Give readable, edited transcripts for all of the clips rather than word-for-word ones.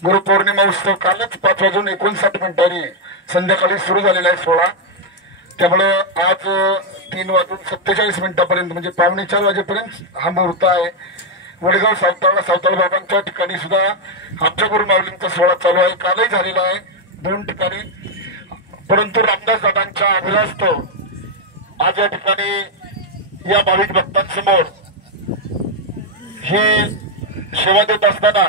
गुरुपौर्णिमा उत्सव कालच 5:59 संध्याकाळी सुरू झालेला आहे सोहळा। त्यामुळे आज 3:47 म्हणजे 3:45 वाजेपर्यंत हा मुहूर्त आहे। वडगाव सावताळ बाबांच्या ठिकाणी सुद्धा आमच्या गुरुमाऊलींचा सोहळा चालू आहे। कालही झालेला आहे 2 ठिकाणी, परंतु रामदास दादांच्या अभिलाषास्तव आज या ठिकाणी या भाविक भक्तांसमोर ही सेवा देत असताना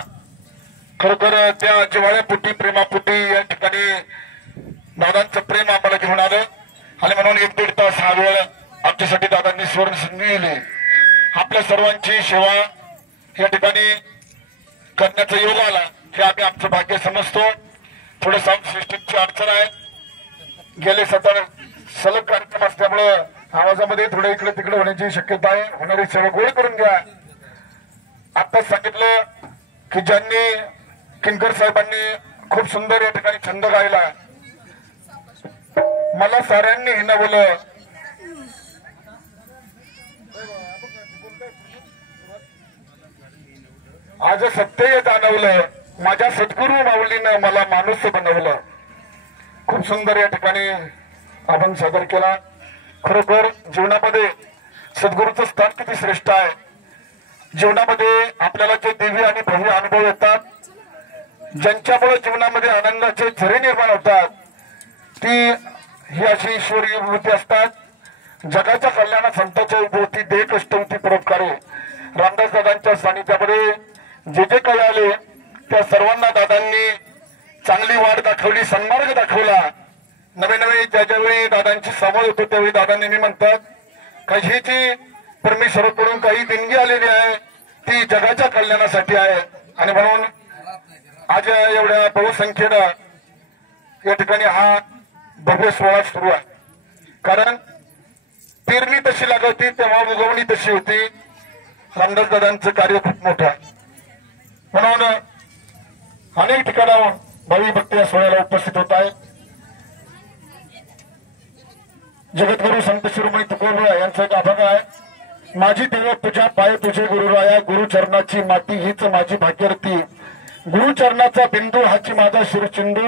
खरोखर त्या जिव्हाळ्यापोटी प्रेमापोटी या ठिकाणी दादांचं प्रेम आम्हाला घेऊन आलं आणि म्हणून 1-1.5 तास हा वेळ आमच्यासाठी दादांनी स्वर्ण संधी दिली। आपल्या सर्वांची सेवा या ठिकाणी करण्याचा योग आला हे आम्ही आमचं भाग्य समजतो। थोडं साऊंड सिस्टीमची अडचण आहे, गेले 7 सलग कार्यक्रम असल्यामुळे आवाजामध्ये थोडं इकडे तिकडे होण्याची शक्यता आहे। होणारी सेवा गोळी करून घ्या। आताच सांगितलं की ज्यांनी किनकर साहेबांनी खूप सुंदर या ठिकाणी छंद गायला, मला साऱ्यांनी हिणवलं, आज सत्य जाणवलं, माझ्या सद्गुरू माऊलीनं मला माणूस बनवलं। खूप सुंदर या ठिकाणी आपण सादर केला। खरोखर जीवनामध्ये सद्गुरूचं स्थान किती श्रेष्ठ आहे। जीवनामध्ये आपल्याला जे दिव्य आणि भव्य अनुभव येतात, ज्यांच्यामुळे जीवनामध्ये आनंदाचे झरे निर्माण होतात, ती ही अशी ईश्वरीय विभूती असतात। जगाच्या कल्याणात संतांच्या विभूती देह कष्टवती परोपकारी। रामदास दादांच्या सानिध्यामध्ये जे जे काही आले त्या सर्वांना दादांनी चांगली वाट दाखवली, सन्मार्ग दाखवला। नवे ज्यावेळी दादांची सभा होतो त्यावेळी दादा नेहमी म्हणतात काही जी परमेश्वराकडून काही देणगी आलेली आहे ती जगाच्या कल्याणासाठी आहे। आणि म्हणून आज एवढ्या बहुसंख्येनं या ठिकाणी हा भव्य सोहळा सुरू आहे। कारण पेरणी तशी लागवती तेव्हा उगवणी तशी होती। रामदास दादांचं कार्य खूप मोठं आहे, म्हणून अनेक ठिकाणाहून भावी भक्त या सोहळ्याला उपस्थित होत आहेत। जगद्गुरु संत शिरोमणी तुकोबा यांचा एक अभंग आहे, माझी देव तुझ्या पाय तुझे गुरुराया, गुरुचरणाची माती हीच माझी भाग्यरती, गुरुचरणाचा बिंदू हाची माझा शिरचिंदू,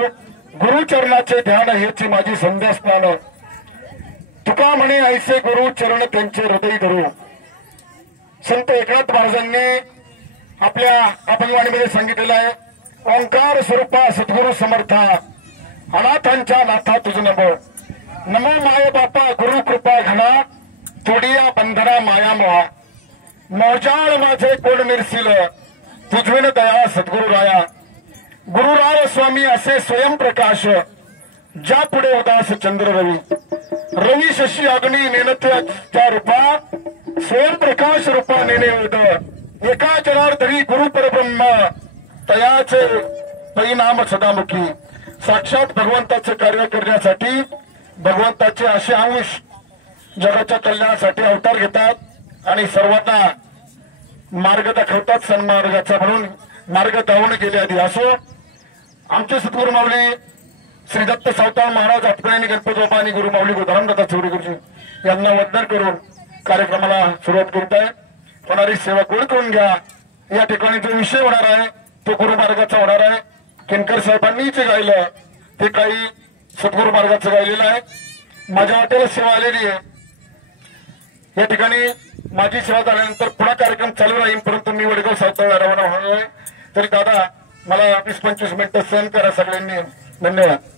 गुरुचरणाचे ध्यान हेची माझी संध्या स्नान, तुका म्हणे ऐसे गुरु चरण त्यांचे हृदय धरू। संत एकनाथ महाराजांनी आपल्या अभंगवाणीमध्ये सांगितलेलं आहे, ओंकार स्वरूपा सद्गुरु समर्था, अनाथांच्या नाथा तुझ नमो, नमो माय बापा गुरु कृपा घना, तोडिया बंधना माया मोहा, मोजाळ माझे कोण मिरसिल, तुझविन दया सद्गुरु राया, गुरुराय स्वामी असे स्वयंप्रकाश, ज्या पुढे उदास चंद्र रवी, रवी शशी अग्नी नेनत्या रूपा, स्वयंप्रकाश रूपा नेने उद, एका जनार्दनी गुरु परब्रह्म, तयाचे परिणाम सदामुखी। साक्षात भगवंताचे कार्य करण्यासाठी भगवंताचे असे अंश जगाच्या कल्याणासाठी अवतार घेतात आणि सर्वांना मार्ग दाखवतात सन्मार्गाचा, म्हणून मार्ग दावून गेले आधी असो। आमचे सद्गुरू माऊली श्री दत्त सावताळ महाराज आपकळणी गणपती बाबा आणि गुरु माऊली गोदारामदादा चौरे गुरुजी यांना वंदन करून कार्यक्रमाला सुरुवात करीत आहे। होणारी सेवा गोळ करून घ्या। या ठिकाणी जो विषय होणार आहे तो गुरुमार्गाचा होणार आहे। किनकर साहेबांनी जे गायलं ते काही सद्गुरू मार्गाचं गायलेलं आहे। माझ्या वाट्याला सेवा आलेली आहे। या ठिकाणी माझी सेवा झाल्यानंतर पुन्हा कार्यक्रम चालू राहील, परंतु मी वडगाव सावताळला रवाना होणार आहे। तरी दादा मला 20-25 मिनिटं सहन करा सगळ्यांनी। धन्यवाद।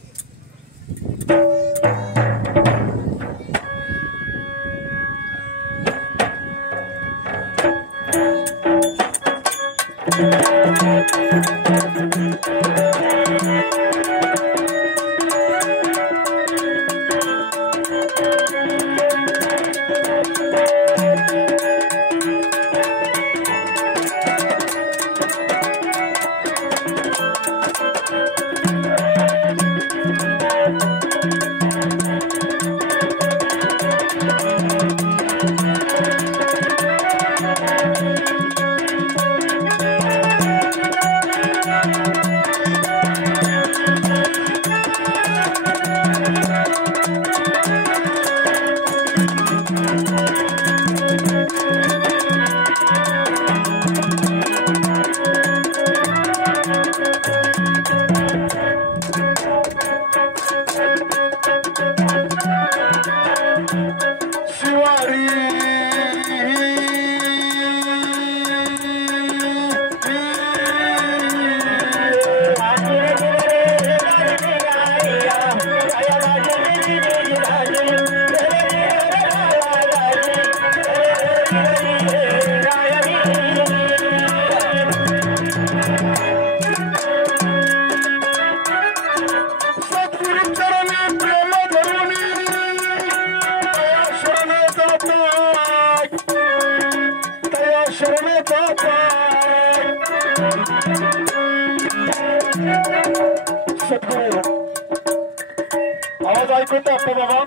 आवाज ऐकवतो आप्पा बाबा.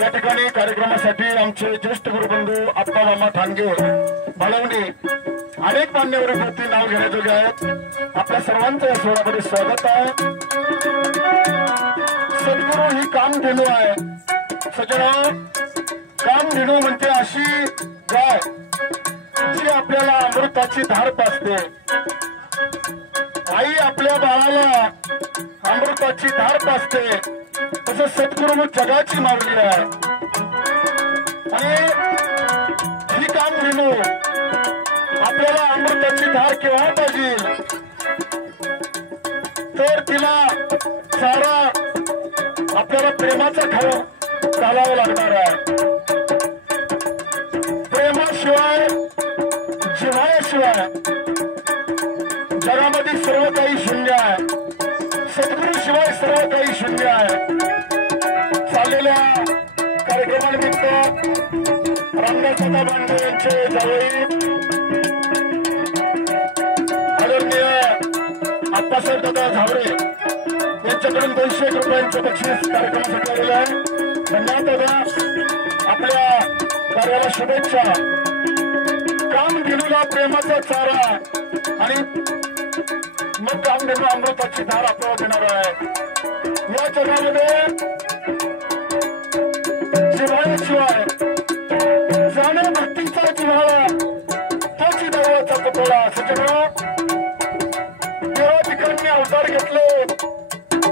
या ठिकाणी कार्यक्रमासाठी आमचे ज्येष्ठ गुरुबंधू आप्पा मामा ठाणगे बाळवणी अनेक मान्यवर वरती नाव घेण्याजोगे आहेत. आपल्या सर्वांचं या सोहळ्यामध्ये स्वागत आहे. सद्गुरू ही कामधेनू आहे. सजना, कामधेनू म्हणजे अशी गाय जी आपल्याला अमृताची धार पाजते. आई आपल्या बाळाला अमृताची धार पाजते, तसं सद्गुरू जगाची माऊली आहे. आणि ही कामधेनू आपल्याला अमृताची धार केव्हा पाहिजे तर तिला चारा आपल्याला प्रेमाचा खाऊ घालावा लागणार आहे. प्रेमाशिवाय जिव्हाळ्याशिवाय जगामध्ये सर्व काही शून्य आहे. सद्गुरू शिवाय सर्व काही शून्य आहे. चाललेल्या कार्यक्रमानिमित्त रामदासदादा बांडे यांचे जावई आदरणीय आप्पासाहेब दादा झावरे यांच्याकडून 200 रुपयांचं बक्षीस कार्यक्रमासाठी आलेलं आहे. धन्यवाद दादा. आपल्या कार्याला शुभेच्छा. कामधेनूला प्रेमाचा चारा आणि मग कामधेनू अमृताची धार आपल्याला देणार आहे. या जगामध्ये जिव्हाळ्याशिवाय जाणे भक्तीचा जिव्हाळा तोच देवाचा पुतळा. सजना, देवा ठिकाणी अवतार घेतले,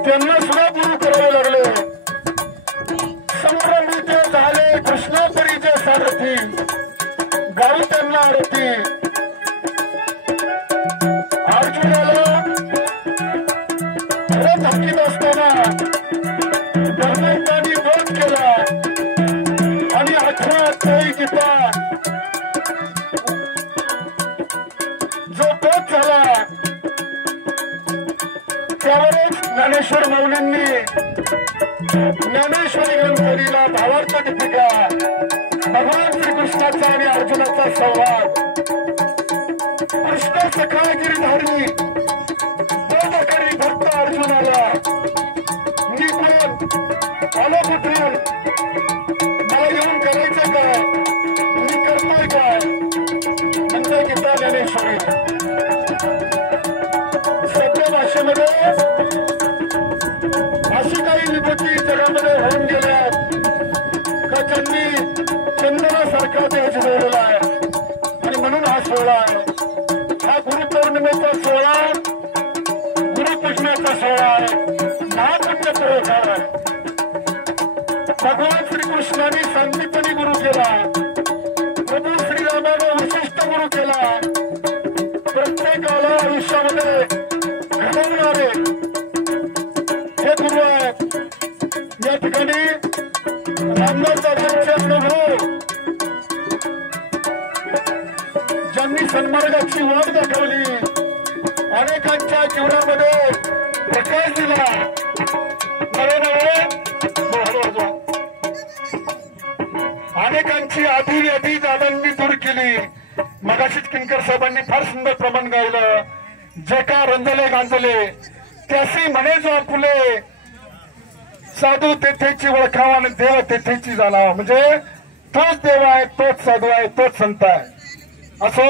त्यांना सुद्धा गुरु करावे लागले. संभ्रमिते झाले कृष्णापरीचे सारथी, गावी त्यांना आरती. अर्जुनाला धमकीत असताना धर्मांनी वध केला आणि 18 अध्यायी गीता जो बोध झाला त्यावरच ज्ञानेश्वर माऊलींनी ज्ञानेश्वरी ग्रंथारीला भावार्थ दीपिका भगवान श्रीकृष्णाचा आणि अर्जुनाचा संवाद. कृष्ण सखा गिरीधारी बोधकरी भक्त अर्जुनाला, मी कोण, आलो कुठून, मला येऊन करायचं काय, मी करतोय काय, म्हणजे गीता ज्ञानेश्वरी. सभ्य भाषेमध्ये अशी काही विभूती जगामध्ये होऊन गेल्या का ज्यांनी चंदनासारखा देह जिजवलेला आहे. आणि म्हणून हा सोहळा आहे. हा गुरुपौर्णिमेचा सोहळा, गुरुपूजनाचा सोहळा आहे. महापुण्य पुरवठा आहे. भगवान श्रीकृष्णाने संदीपनी गुरु केला, प्रभू श्रीरामाने विशिष्ट गुरु केला. प्रत्येकाला आयुष्यामध्ये घडवणारे हे गुरु आहेत. या ठिकाणी रामदासदादांचे अनुभव ज्यांनी सन्मार्गाची वाट दाखवली, अनेकांच्या जीवनामध्ये प्रकाश दिला. अनेकांची आधी दादांनी दूर केली. मगाशीच किनकर साहेबांनी फार सुंदर प्रमाण गायलं. जे का रंजले गांजले त्यासी म्हणे जो फुले, साधू तेथेची ओळखावा आणि देव तेथेची जाणावा. म्हणजे तोच देव आहे, तोच साधू आहे, तोच संत आहे. असो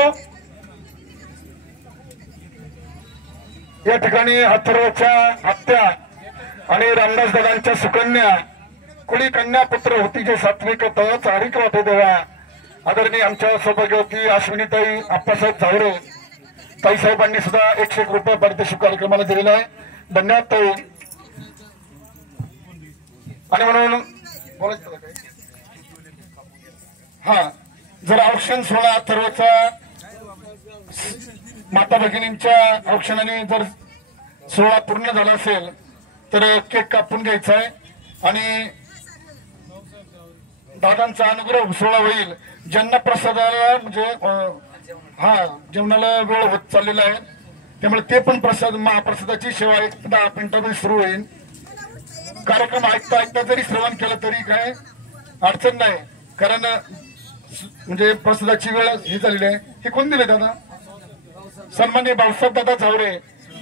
या ठिकाणी अथर्वच्या आत्या आणि रामदास दादांच्या सुकन्या कुणी कन्या पुत्र होती जे सात्विक तवच हरिक वाटे देवा. आदरणीय आमच्या सौभाग्यवती अश्विनीताई आप्पासाहेब झावरे ताई साहेबांनी सुद्धा 101 रुपये पारितोषिक कार्यक्रमाला दिलेला आहे. धन्यवाद ताई. आणि म्हणून हा जर औक्षण सोहळा अथर्वचा माता भगिनींच्या औक्षणाने जर सोहळा पूर्ण झाला असेल तर केक कापून घ्यायचा आहे आणि दादांचा अनुग्रह सोहळा होईल. ज्यांना प्रसादाला म्हणजे जेवणाला वेळ होत चाललेला आहे त्यामुळे ते पण प्रसाद महाप्रसादाची सेवा 1-10 मिनिटांमध्ये सुरू होईल. कार्यक्रम ऐकता ऐकता जरी श्रवण केलं तरी काय अडचण नाही, कारण म्हणजे प्रसादाची वेळ ही झालेली आहे. हे कोण दिले दादा? सन्माननीय भाऊसाहेब दादा झावरे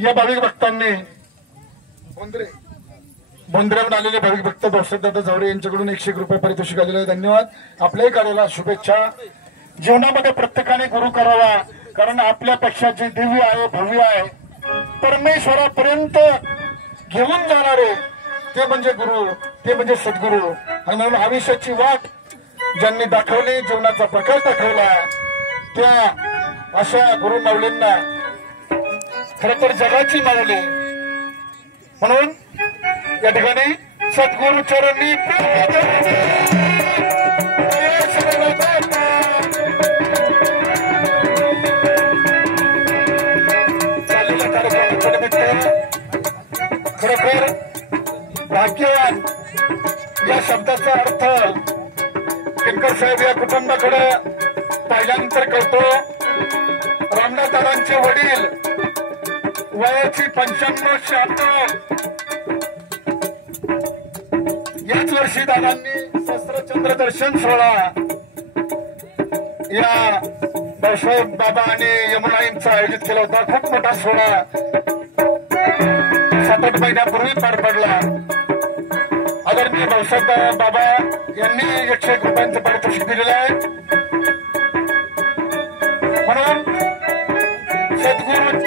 या भाविक भक्तांनी बोंद्र्याहून आलेले भाविक भक्त भाऊसाहेब दादा झावरे यांच्याकडून 101 रुपये पारितोषिक आलेलं आहे. धन्यवाद. आपल्याही कार्याला शुभेच्छा. जीवनामध्ये प्रत्येकाने गुरु करावा, कारण आपल्यापेक्षा जे दिव्य आहे भव्य आहे परमेश्वरापर्यंत घेऊन जाणारे ते म्हणजे गुरु, ते म्हणजे सद्गुरु. आणि म्हणून आयुष्याची वाट ज्यांनी दाखवली, जीवनाचा प्रकाश दाखवला, त्या अशा गुरु माऊलींना खर तर जगाची माऊली म्हणून या ठिकाणी सद्गुरु चरणी चाललेल्या कार्यक्रमाच्या निमित्त खरोखर भाग्यवान या शब्दाचा अर्थ केतकर साहेब या कुटुंबाकडे पाहिल्यानंतर कळतो. रामनाथ दादांचे वडील वयाची 95-96 याच वर्षी दादांनी सहस्त्रचंद्र दर्शन सोहळा या भाऊसाहेब बाबा आणि यमुनाईंचा आयोजित केला होता. खूप मोठा सोहळा 7-8 महिन्यापूर्वी पार पडला. आदरणीय भाऊसाहेब बाबा यांनी 101 रुपयांचं पारितोषिक दिलेलं आहे. म्हणून सद्गुरू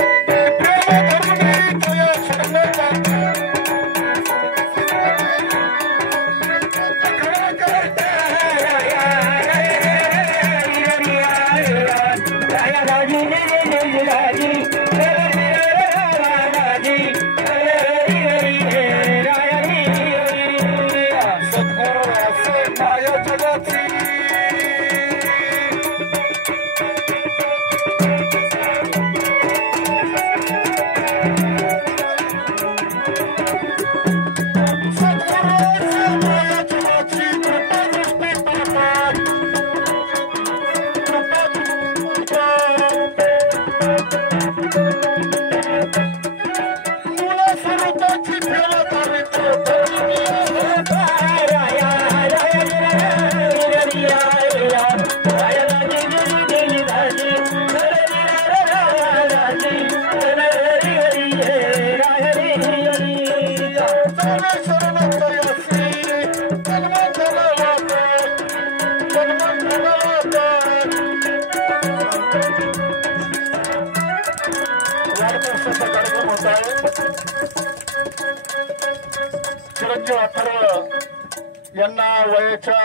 चिरंजीव अथर्व यांना वयाच्या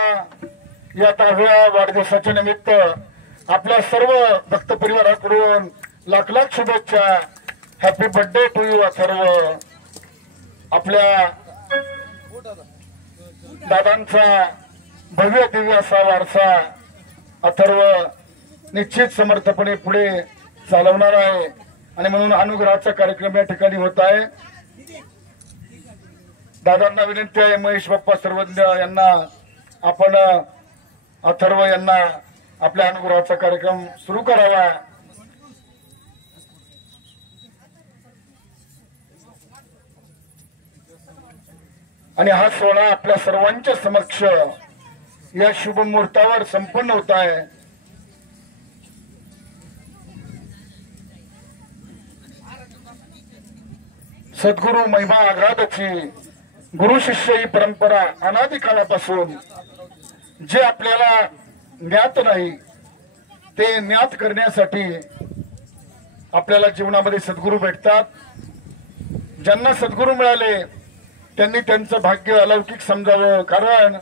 या 10व्या वाढदिवसाच्या निमित्त आपल्या सर्व भक्त परिवाराकडून लाख लाख शुभेच्छा. Happy birthday to you Atharva. आपल्या दादांचा भव्य दिव्य असा वारसा अथर्व निश्चित समर्थपणे पुढे चालवणार आहे आणि म्हणून अनुग्रहाचा कार्यक्रम या ठिकाणी होत आहे. दादांना विनंती आहे, महेश बाप्पा सर्वज्ञ यांना आपण अथर्व यांना आपल्या अनुग्रहाचा कार्यक्रम सुरू करावा. आणि हा सोहळा आपल्या सर्वांच्या समक्ष या शुभ मुहूर्तावर संपन्न होत आहे. सद्गुरु महिमा आघातची गुरु शिष्य ही परंपरा अनादी काळापासून जे आपल्याला ज्ञात नाही ते ज्ञात करण्यासाठी आपल्याला जीवनामध्ये सद्गुरू भेटतात. ज्यांना सद्गुरू मिळाले त्यांनी त्यांचं भाग्य अलौकिक समजावं, कारण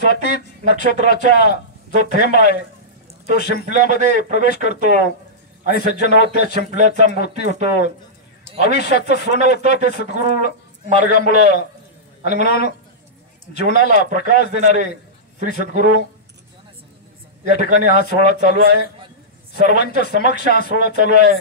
स्वाती नक्षत्राचा जो थेंब आहे तो शिंपल्यामध्ये प्रवेश करतो आणि सज्जन हो त्या शिंपल्याचा मोती होतो. आयुष्याचं सोनं होतं ते सद्गुरू मार्गामुळं. आणि म्हणून जीवनाला प्रकाश देणारे श्री सद्गुरू या ठिकाणी हा सोहळा चालू आहे. सर्वांच्या समक्ष हा सोहळा चालू आहे.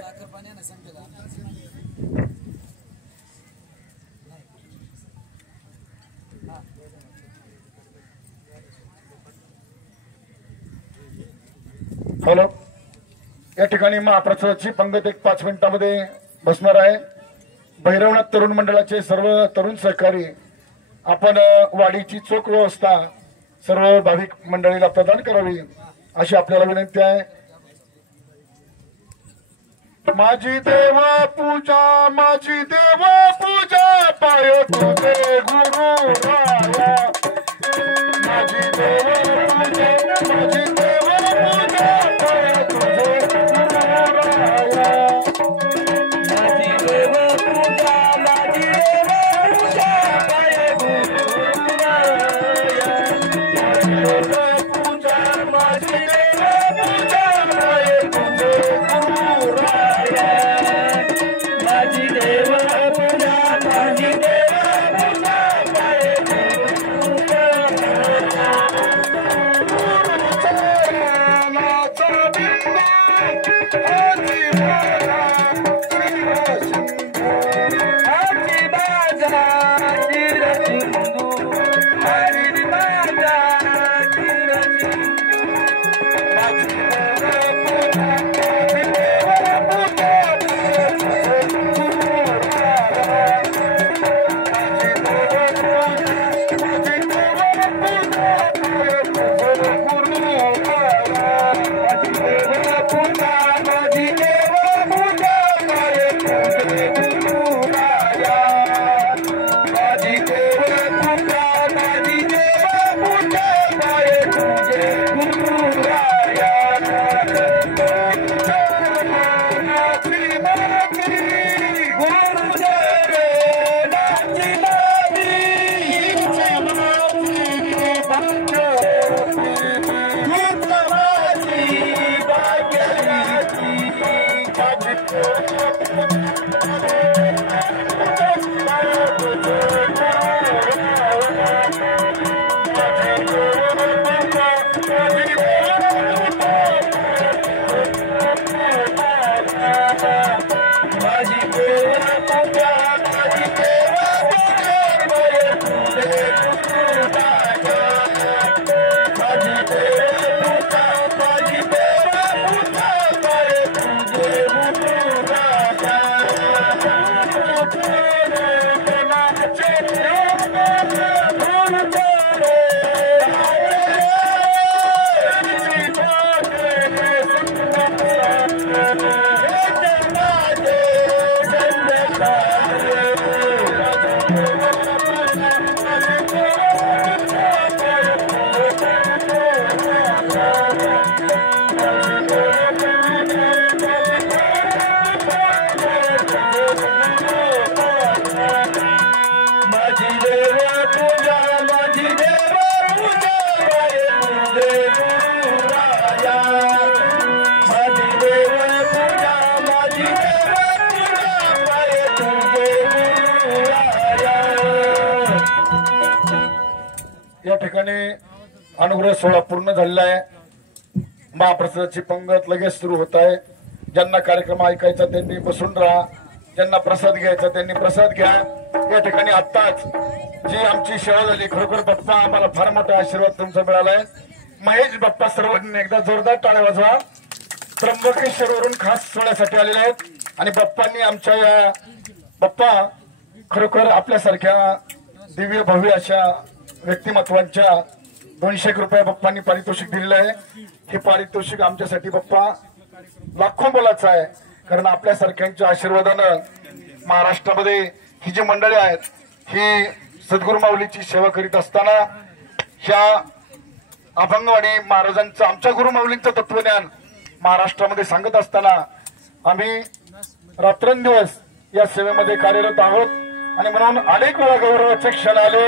हॅलो. या ठिकाणी महाप्रसादाची पंगत एक 5 मिनिटांमध्ये बसणार आहे। भैरवनाथ तरुण मंडळाचे सर्व तरुण सहकारी आपण वाडीची चोख व्यवस्था सर्व भाविक मंडळीला प्रदान करावी अशी आपल्याला विनंती आहे। माझी देवा पूजा पाय तुझे गुरु राया माझी देवा पूजा पाय तुझे गुरु राया माझी देवा पूजा पाय गुरु राया माझी देवा पूजा पाय तुझे गुरु राया माझी देवा पूजा पाय या ठिकाणी अनुग्रह सोहळा पूर्ण झालेला आहे। महाप्रसादाची पंगत लगेच सुरू होत आहे। ज्यांना कार्यक्रम ऐकायचा त्यांनी बसून राहा, ज्यांना प्रसाद घ्यायचा त्यांनी प्रसाद घ्या। या ठिकाणी आत्ताच जी आमची सेवा झाली, खरोखर बाप्पा आम्हाला फार मोठा आशीर्वाद तुमचा मिळालाय। महेश बाप्पा सर्वांनी एकदा जोरदार टाळ्या वाजवा। त्र्यंबकेश्वरवरून खास सोहळ्यासाठी आलेले आहेत आणि बाप्पांनी आमच्या या बाप्पा खरोखर आपल्यासारख्या दिव्य भव्य अशा व्यक्तिमत्वांच्या 200 रुपये बाप्पांनी पारितोषिक दिलेलं आहे। हे पारितोषिक आमच्यासाठी बाप्पा लाखो मोलाचं आहे, कारण आपल्यासारख्यांच्या आशीर्वादानं महाराष्ट्रामध्ये ही जी मंडळी आहेत ही सद्गुरू माऊलीची सेवा करीत असताना ह्या अभंगवाणी महाराजांचं आमच्या गुरु माऊलींचं तत्वज्ञान महाराष्ट्रामध्ये सांगत असताना आम्ही रात्रंदिवस या सेवेमध्ये कार्यरत आहोत आणि म्हणून अनेक वेळा गौरवाचे क्षण आले,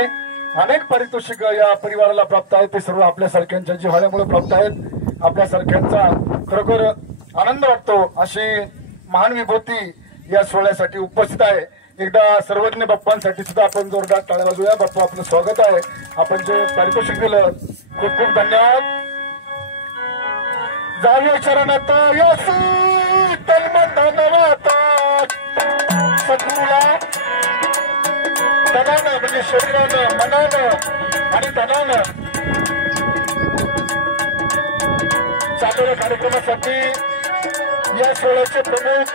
अनेक पारितोषिक या परिवाराला प्राप्त आहेत। ते सर्व आपल्यासारख्यांच्या जिव्हाळ्यामुळे प्राप्त आहेत। आपल्यासारख्यांचा खरोखर आनंद वाटतो अशी महान विभूती या सोहळ्यासाठी उपस्थित आहे। एकदा सर्वज्ञ बाप्पांसाठी सुद्धा आपण जोरदार टाळ्या वाजवूया। बाप्पा आपलं स्वागत आहे, आपण जे पारितोषिक दिलं खूप खूप धन्यवाद। जाऊया शरणात यासी तन्मन वाहतात सद्गुरूला धनानं म्हणजे शरीरानं मनानं आणि धनानं चाललेल्या कार्यक्रमासाठी या सोहळ्याचे प्रमुख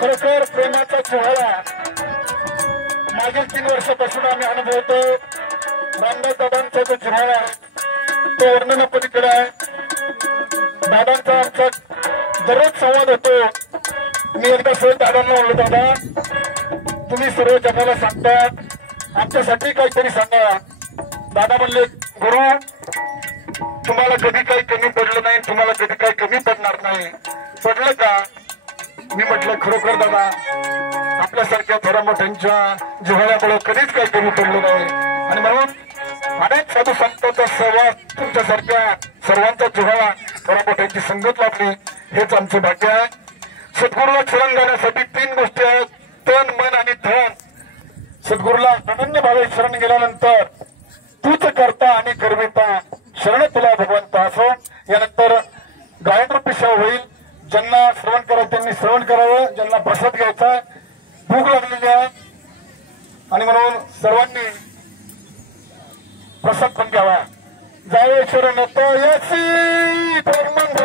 खरोखर प्रेमाचा सोहळा मागील 3 वर्षापासून आम्ही अनुभवतो. रामदास दादांचा जो जिव्हाळा तो वर्णनापलीकडे आहे. दादांचा आमचा दररोज संवाद होतो. मी एकदा सहज दादांना म्हणलो, दादा तुम्ही सर्व जगाला सांगतात आमच्यासाठी काहीतरी सांगा. दादा म्हणले, गुरु तुम्हाला कधी काही कमी पडलं नाही, तुम्हाला कधी काही कमी पडणार नाही. पडलं का? मी म्हटलं खरोखर दादा आपल्यासारख्या थोड्या मोठ्यांच्या जिव्हाळ्यामुळे कधीच काही कमी पडलं नाही. आणि म्हणून अनेक साधू संतांचा सहवास, तुमच्यासारख्या सर्वांचा जिव्हाळा, थोड्या मोठ्यांची संगत लाभली, हेच आमचं भाग्य आहे. सद्गुरूला शरण जाण्यासाठी 3 गोष्टी आहेत, तन मन आणि धन. सद्गुरूला अनन्य भावे शरण गेल्यानंतर तूच करता आणि करविता, शरण तुला भगवंता. असो यानंतर गायन रूपी सेवा होईल. ज्यांना श्रवण करायचं त्यांनी श्रवण करावं, ज्यांना प्रसाद घ्यायचा, भूक लागलेली आहे आणि म्हणून सर्वांनी प्रसाद पण घ्यावा. जावे शरण यसी ब्रह्मंड